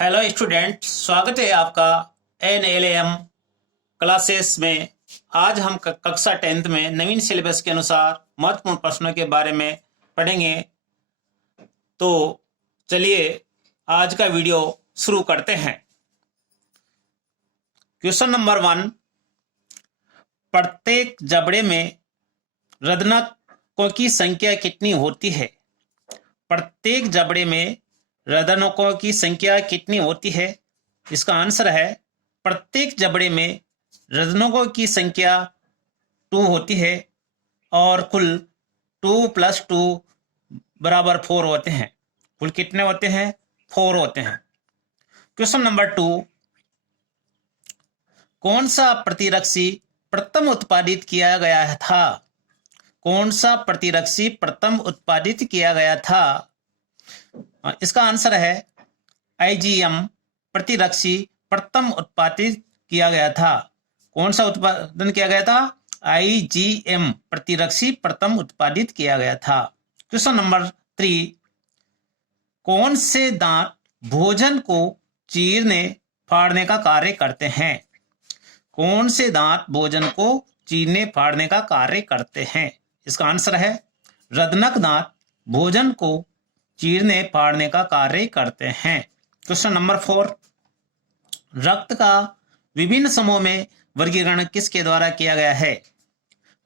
Hello student, स्वागत है आपका NLAM क्लासेस में। आज हम कक्षा 10th में नवीन सिलेबस के अनुसार महत्वपूर्ण प्रश्नों के बारे में पढ़ेंगे। तो चलिए आज का वीडियो शुरू करते हैं। क्वेश्चन नंबर 1, प्रत्येक जबड़े में रदनकों की संख्या कितनी होती है? प्रत्येक जबड़े में रदनकों की संख्या कितनी होती है? इसका आंसर है प्रत्येक जबड़े में रदनकों की संख्या 2 होती है और कुल 2 + 2 = 4 होते हैं। कुल कितने होते हैं? 4 होते हैं। क्वेश्चन नंबर 2, कौन सा प्रतिरक्षी प्रथम उत्पादित किया गया था? कौन सा प्रतिरक्षी प्रथम उत्पादित किया गया था? इसका आंसर है IgM प्रतिरक्षी प्रथम उत्पादित किया गया था। कौन सा उत्पादन किया गया था? IgM प्रतिरक्षी प्रथम उत्पादित किया गया था। क्वेश्चन नंबर 3, कौन से दांत भोजन को चीरने फाड़ने का कार्य करते हैं? कौन से दांत भोजन को चीरने फाड़ने का कार्य करते हैं? इसका आंसर है रदनक दांत भोजन को चीरने फाड़ने का कार्य करते हैं। क्वेश्चन नंबर 4, रक्त का विभिन्न समूह में वर्गीकरण किसके द्वारा किया गया है?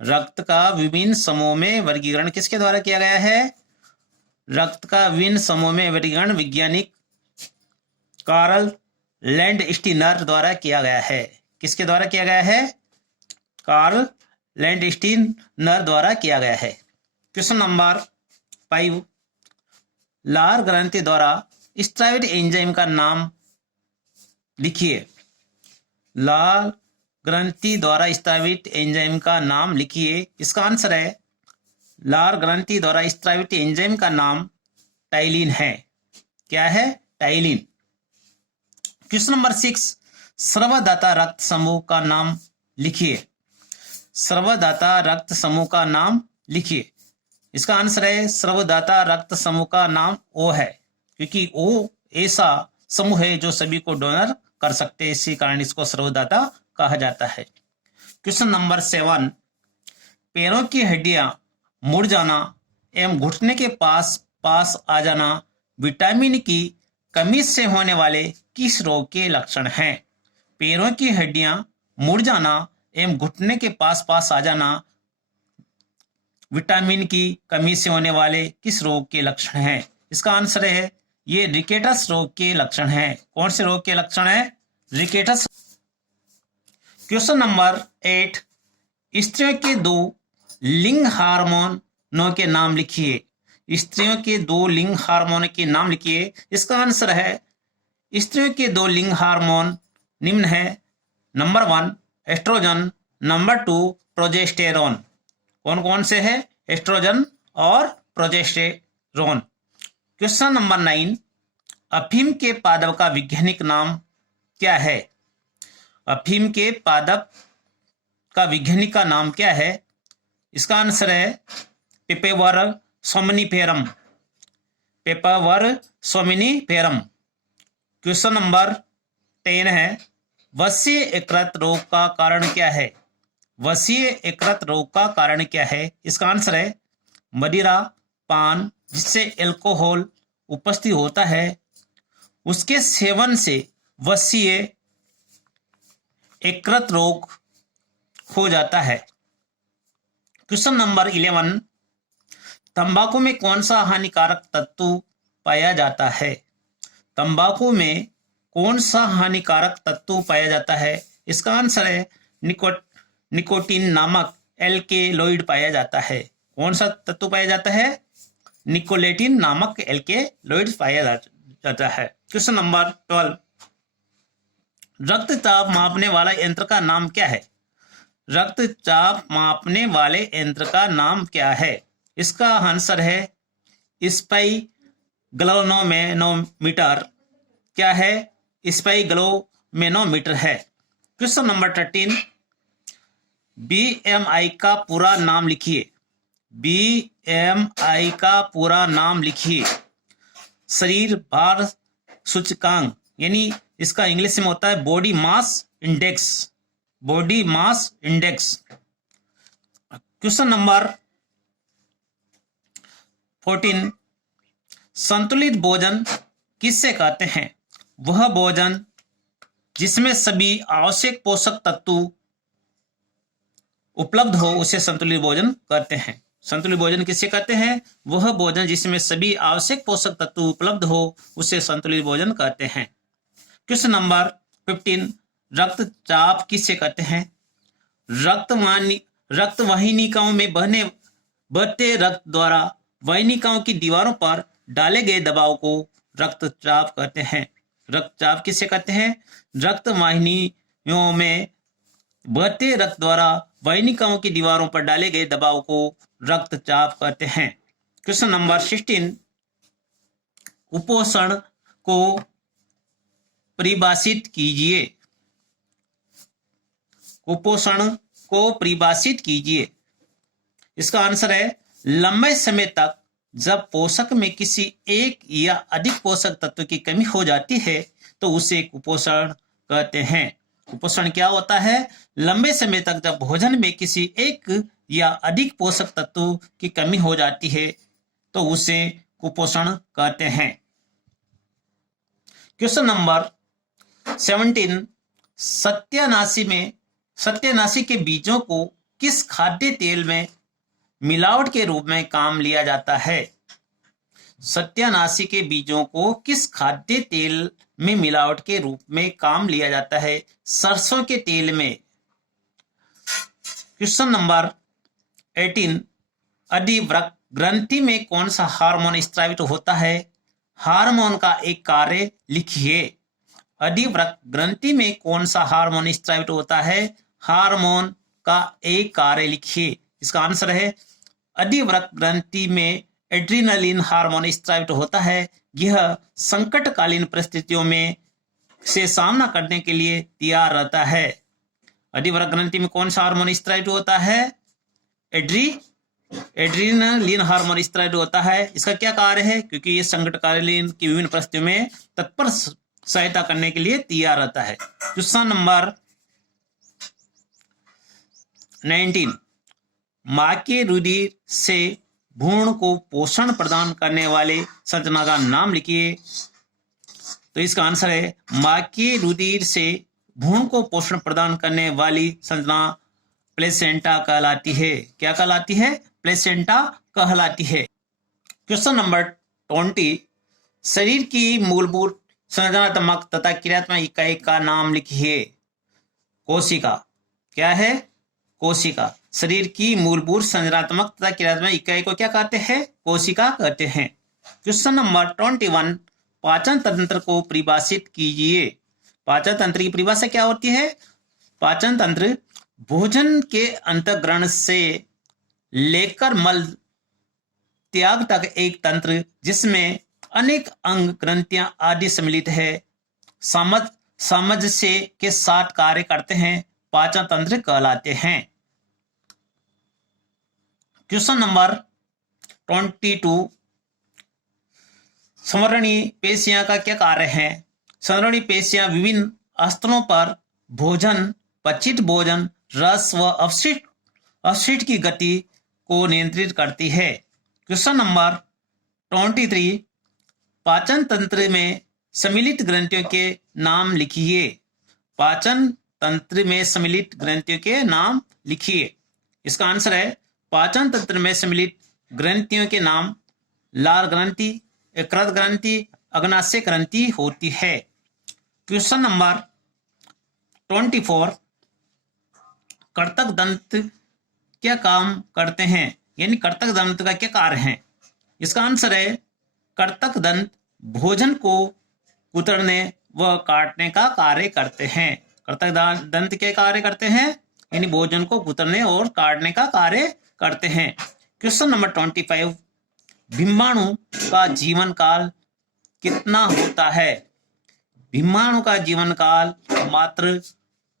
रक्त का विभिन्न समूह में वर्गीकरण किसके द्वारा किया गया है? रक्त का विभिन्न समूह में वर्गीकरण वैज्ञानिक कार्ल लैंडस्टीनर द्वारा किया गया है। किसके द्वारा किया गया है? कार्ल लैंडस्टीनर द्वारा किया गया है। क्वेश्चन नंबर 5, लार ग्रंथि द्वारा स्ट्राइड एंजाइम का नाम लिखिए। लार ग्रंथि द्वारा स्ट्राइड एंजाइम का नाम लिखिए। इसका आंसर है लार ग्रंथि द्वारा स्ट्राइड एंजाइम का नाम टाइलिन है। क्या है? टाइलिन। क्वेश्चन नंबर 6, सर्वदाता रक्त समूह का नाम लिखिए। सर्वदाता रक्त समूह का नाम लिखिए। इसका आंसर है सर्वदाता रक्त समूह का नाम O है, क्योंकि O ऐसा समूह है जो सभी को डोनर कर सकते हैं, इसी कारण इसको सर्वदाता कहा जाता है। क्वेश्चन नंबर 7, पैरों की हड्डियां मुड़ जाना एवं घुटने के पास आ जाना विटामिन की कमी से होने वाले किस रोग के लक्षण हैं? पैरों की हड्डियां मुड़ जाना एवं घुटने के पास आ जाना विटामिन की कमी से होने वाले किस रोग के लक्षण हैं? इसका आंसर है ये रिकेटस रोग के लक्षण हैं। कौन से रोग के लक्षण हैं? रिकेटस। क्वेश्चन नंबर 8, स्त्रियों के 2 लिंग हार्मोनों के नाम लिखिए। स्त्रियों के 2 लिंग हार्मोन के नाम लिखिए। इसका आंसर है स्त्रियों के 2 लिंग हार्मोन निम्न है। Number 1 oestrogen, number 2 progesterone. कौन कौन से है? एस्ट्रोजन और प्रोजेस्टेरोन। क्वेश्चन नंबर 9, अफीम के पादप का वैज्ञानिक नाम क्या है? अफीम के पादप का वैज्ञानिक का नाम क्या है? इसका आंसर है पेपेवर सोमनिफेरम। पेपेवर सोमनिफेरम। क्वेश्चन नंबर 10 है, वसीय यकृत रोग का कारण क्या है? वसीय यकृत रोग का कारण क्या है? इसका आंसर है मदिरा पान, जिससे एल्कोहल उपस्थित होता है, उसके सेवन से वसीय यकृत रोग हो जाता है। क्वेश्चन नंबर 11, तंबाकू में कौन सा हानिकारक तत्व पाया जाता है? तंबाकू में कौन सा हानिकारक तत्व पाया जाता है? इसका आंसर है निकोटीन नामक एल्केलॉइड पाया जाता है। कौन सा तत्व पाया जाता है? निकोलेटिन नामक एल्केलॉइड पाया जाता है। क्वेश्चन नंबर 12, रक्तचाप मापने वाला यंत्र का नाम क्या है? रक्तचाप मापने वाले यंत्र का नाम क्या है? इसका आंसर है स्पाइगलोनोमेनोमीटर। क्या है? स्पाइगलोमेनोमीटर है। क्वेश्चन नंबर 13, BMI का पूरा नाम लिखिए। BMI का पूरा नाम लिखिए। शरीर भार सूचकांक यानी इसका इंग्लिश में होता है body mass index. Body mass index. Question number 14, संतुलित भोजन किससे कहते हैं? वह भोजन जिसमें सभी आवश्यक पोषक तत्व उपलब्ध हो उसे संतुलित भोजन कहते हैं। संतुलित भोजन किसे कहते हैं? वह भोजन जिसमें सभी आवश्यक पोषक तत्व उपलब्ध हो उसे संतुलित भोजन कहते हैं। क्वेश्चन नंबर 15, रक्तचाप किसे कहते हैं? रक्त वाहिनिकाओं में बहते रक्त द्वारा वाहिनिकाओं की दीवारों पर डाले गए दबाव को रक्तचाप कहते हैं। रक्तचाप किसे कहते हैं? रक्त वाहिनियों में बहते रक्त द्वारा वाहिनिकाओं की दीवारों पर डाले गए दबाव को रक्तचाप कहते हैं। क्वेश्चन नंबर 16, कुपोषण को परिभाषित कीजिए। कुपोषण को परिभाषित कीजिए। इसका आंसर है लंबे समय तक जब पोषक में किसी एक या अधिक पोषक तत्व की कमी हो जाती है तो उसे कुपोषण कहते हैं। कुपोषण क्या होता है? लंबे समय तक जब भोजन में किसी एक या अधिक पोषक तत्व की कमी हो जाती है तो उसे कुपोषण कहते हैं। क्वेश्चन नंबर 17, सत्यानाशी के बीजों को किस खाद्य तेल में मिलावट के रूप में काम लिया जाता है? सत्यानाशी के बीजों को किस खाद्य तेल में मिलावट के रूप में काम लिया जाता है? सरसों के तेल में। क्वेश्चन नंबर 18, अधिवृक्क ग्रंथि में कौन सा हार्मोन स्रावित होता है? हार्मोन का एक कार्य लिखिए। अधिवृक्क ग्रंथि में कौन सा हार्मोन स्रावित होता है? हार्मोन का एक कार्य लिखिए। इसका आंसर है अधिवृक्क ग्रंथि में एड्रीनलिन हार्मोन स्रावित होता है। यह संकटकालीन परिस्थितियों में से सामना करने के लिए तैयार रहता है। अधिवृक्क ग्रंथि में कौन सा हार्मोन स्रावित होता है? एड्रीनलिन हार्मोन स्रावित होता है। इसका क्या कार्य है? क्योंकि ये संकटकालीन की विभिन्न परिस्थितियों में तत्पर सहायता करने के लिए तैयार रहता है। क्वेश्चन नंबर 19, मां के रुधिर से भ्रूण को पोषण प्रदान करने वाले संरचना का नाम लिखिए। तो इसका आंसर है मां के रुधिर से भ्रूण को पोषण प्रदान करने वाली संरचना प्लेसेंटा कहलाती है। क्या कहलाती है? प्लेसेंटा कहलाती है। क्वेश्चन नंबर 20, शरीर की मूलभूत संरचनात्मक तथा क्रियात्मक इकाई का नाम लिखिए। कोशिका। क्या है? कोशिका। शरीर की मूलभूत संरचनात्मक तथा क्रियात्मक इकाई को क्या कहते हैं? कोशिका कहते हैं। क्वेश्चन नंबर 21, पाचन तंत्र को परिभाषित कीजिए। पाचन तंत्र की परिभाषा क्या होती है? पाचन तंत्र भोजन के अंतःग्रहण से लेकर मल त्याग तक एक तंत्र जिसमें अनेक अंग, ग्रंथियां आदि सम्मिलित है, सामंजस्य के साथ कार्य करते हैं, पाचन तंत्र कहलाते हैं। क्वेश्चन नंबर 22, संवरणीय पेशियां का क्या कार्य है? संवरणीय पेशियां विभिन्न स्तरों पर भोजन, पचित भोजन, रस व अपशिष्ट की गति को नियंत्रित करती है। क्वेश्चन नंबर 23, पाचन तंत्र में सम्मिलित ग्रंथियों के नाम लिखिए। पाचन तंत्र में सम्मिलित ग्रंथियों के नाम लिखिए। इसका आंसर है पाचन तंत्र में सम्मिलित ग्रंथियों के नाम लार ग्रंथि, यकृत ग्रंथि, अग्नाशय ग्रंथि होती है। क्वेश्चन नंबर 24, कर्तक दंत क्या काम करते हैं? यानी कर्तक दंत का क्या कार्य है? इसका आंसर है कर्तक दंत भोजन को कुतरने व काटने का कार्य करते हैं। कर्तक दंत के कार्य करते हैं? यानी भोजन को कुतरने और काटने का कार्य करते हैं। क्वेश्चन नंबर 25, डिंबाणु का जीवन काल कितना होता है? डिंबाणु का जीवन काल मात्र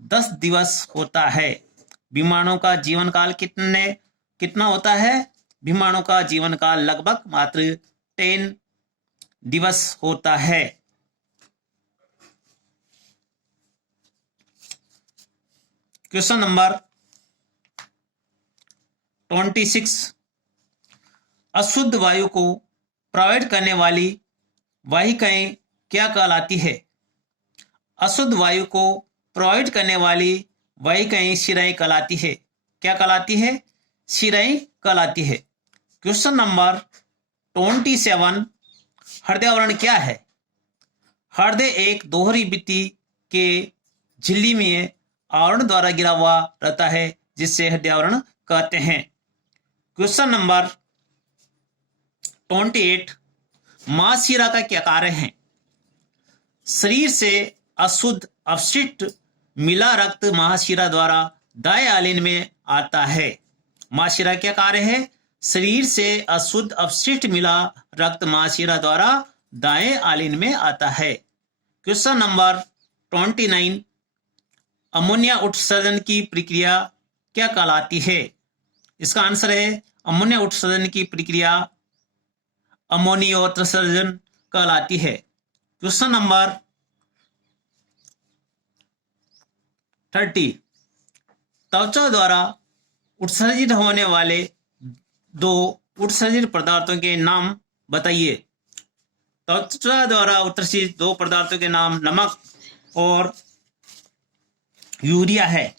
10 दिवस होता है। डिंबाणु का जीवन काल कितना होता है? डिंबाणु का जीवन काल लगभग मात्र 10 दिवस होता है। क्वेश्चन नंबर 26, अशुद्ध वायु को प्रोवाइड करने वाली वाहिकाएं क्या कहलाती है? अशुद्ध वायु को प्रोवाइड करने वाली वाहिकाएं शिराएं कहलाती है। क्या कहलाती है? शिराएं कहलाती है। क्वेश्चन नंबर 27, हृदय आवरण क्या है? हृदय एक दोहरी भित्ति के झिल्ली में आवरण द्वारा घिरा हुआ रहता है, जिससे हृदय आवरण कहते हैं। क्वेश्चन नंबर 28, महाशिरा का क्या कार्य है? शरीर से अशुद्ध अपशिष्ट मिला रक्त महाशिरा द्वारा दाएं आलिन में आता है। महाशिरा क्या कार्य है? शरीर से अशुद्ध अपशिष्ट मिला रक्त महाशिरा द्वारा दाएं आलिन में आता है। क्वेश्चन नंबर 29, अमोनिया उत्सर्जन की प्रक्रिया क्या कहलाती है? इसका आंसर है अमोनिया उत्सर्जन की प्रक्रिया अमोनियोत्सर्जन कहलाती है। क्वेश्चन नंबर 30, त्वचा द्वारा उत्सर्जित होने वाले दो उत्सर्जित पदार्थों के नाम बताइए। त्वचा द्वारा उत्सर्जित दो पदार्थों के नाम नमक और यूरिया है।